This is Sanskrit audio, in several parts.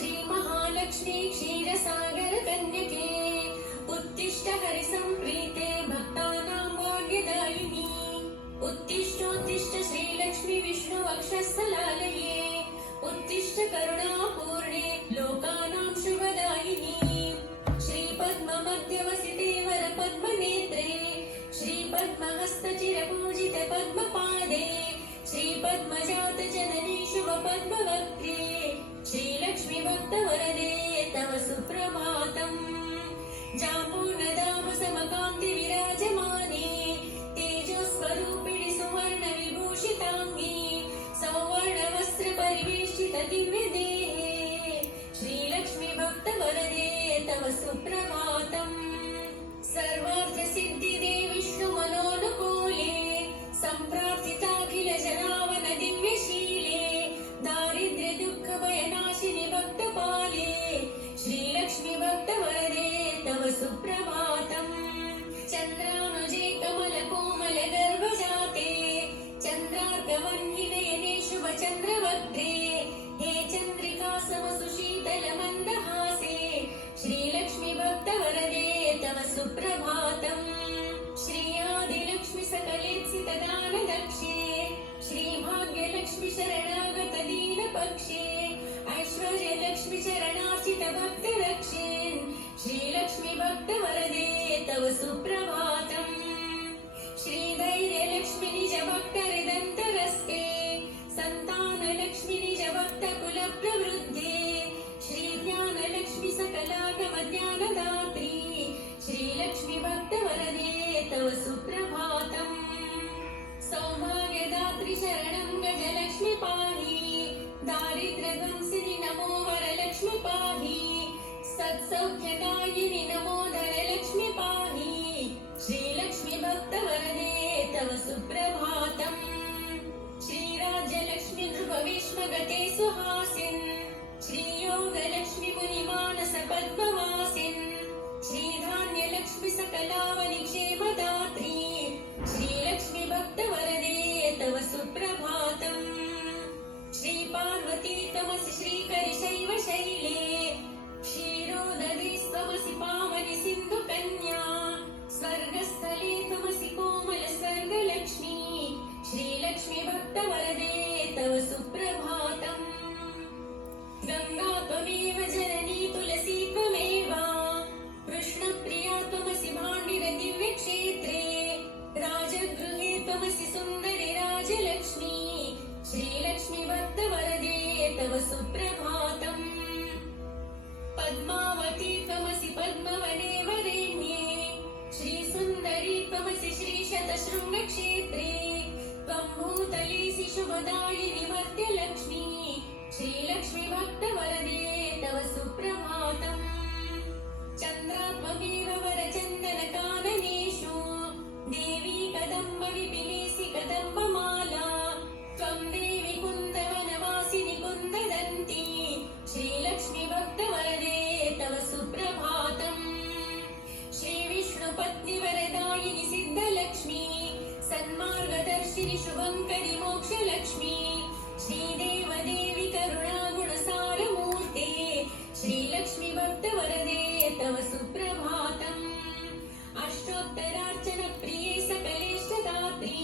श्री महालक्ष्मी क्षीरसागर कन्यके उत्तिष्ठ हरिसंप्रीते भक्तानां भाग्यदायिनी उत्तिष्ठोत्तिष्ठ श्रीलक्ष्मी विष्णुवक्षस्थलालये उत्तिष्ठ करुणापूर्णे लोकानां शुभदायिनी श्रीपद्ममध्यवसिते वरपद्मनेत्रे श्रीपद्महस्तचिरपूजिते पद्मपादे श्रीपद्मजातजननी शुभपद्मवक्त्रे श्रीलक्ष्मी भक्तवरदे तव सुप्रभातम् जाम्बूनदाम समकान्ति विराजमाने तेजस्वरूपिणि सुवर्णविभूषिताङ्गी सौवर्णवस्त्रपरिवेष्टित दिव्यदेहे श्रीलक्ष्मी भक्तवरदे तव सुप्रभातम् सर्वार्थसिद्धिदे विष्णुमनोनुकूले सम्प्रार्थिताखिल जनावन दिव्यशीले दारिद्र्य दुःखभयनाशिनि भक्तपाले श्रीलक्ष्मी भक्तवरदे तव सुप्रभातम् चन्द्रानुजे कमलकोमल गर्भजाते चन्द्रार्कवह्निनयने शुभचन्द्रवक्त्रे हे चन्द्रिका समसुशीतल मन्दहासे श्रीलक्ष्मी भक्तवरदे तव सुप्रभातम् श्रीयादिलक्ष्मी सकलेत्सितदानदक्षे श्रीभाग्यलक्ष्मी शरणागत दीनपक्षे ऐश्वर्यलक्ष्मी चरणार्चित भक्तरक्षे श्रीलक्ष्मी भक्तवरदे तव सुप्रभातम् श्रीधैर्यलक्ष्मी निज भक्तहृदन्तरस्ते सन्तानलक्ष्मी निज भक्तकुलप्रवृद्धे श्रीज्ञानलक्ष्मी सकलागमज्ञानदात्री श्रीलक्ष्मी भक्तवरदे तव सुप्रभातम् सौभाग्यदात्री शरणं गजलक्ष्मी पाहि दारिद्र्यध्वंसिनि नमो वरलक्ष्मी पाहि सत्सौख्यदायिनि नमो धनलक्ष्मी पाहि श्रीलक्ष्मी भक्तवरदे तव सुप्रभातम् श्रीराज्यलक्ष्मी नृभविष्मगते सुहासिन् श्रीयोगलक्ष्मी मुनिमानस पद्मवासिन् श्रीधान्यलक्ष्मी सकलावनि क्षेमदात्री श्रीलक्ष्मी भक्तवरदे तव सुप्रभातम् श्रीपार्वती त्वमसि श्रीकरिशैव शैले क्षीरोदधिस्त्वमसि पावनि सिन्धुकन्या स्वर्गस्थले त्वमसि कोमल स्वर्गलक्ष्मी श्रीलक्ष्मी भक्तवरदे तव सुप्रभातम् गंगा त्वमेव जननी तुलसी त्वमेव कृष्णप्रिया त्वमसि भाण्डिर दिव्यक्षेत्रे राजगृहे त्वमसि सुन्दरि राजलक्ष्मी श्रीलक्ष्मी भक्तवरदे तव सुप्रभातम् पद्मावती त्वमसि पद्मवने वरेण्ये श्रीसुन्दरी त्वमसि श्रीशतशृङ्गक्षेत्रे त्वं भूतलेसि शुभदायिनि मर्त्यलक्ष्मी श्रीलक्ष्मी भक्तवरदे तव सुप्रभातम् चन्द्रात्ममेव वरचन्दनकाननेषु देवी कदम्बविपिनेसि कदम्बमाला त्वं देवि कुन्दवनवासिनि कुन्ददन्ती श्रीलक्ष्मी भक्तवरदे तव सुप्रभातम् श्रीविष्णुपत्नि वरदायिनि सिद्धलक्ष्मी सन्मार्गदर्शिनि शुभङ्करि मोक्षलक्ष्मी श्रीदेवदेवि करुणागुणसारमूर्ते श्रीलक्ष्मी भक्तवरदे तव सुप्रभातम् अष्टोत्तरार्चन प्रिये सकलेष्टदात्री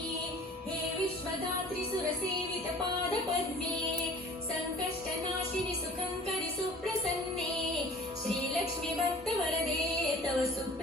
हे विश्वदात्री सुरसेवित पादपद्मे सङ्कष्टनाशिनि सुखङ्करि सुप्रसन्ने श्रीलक्ष्मी भक्तवरदे तव सुप्रभातम्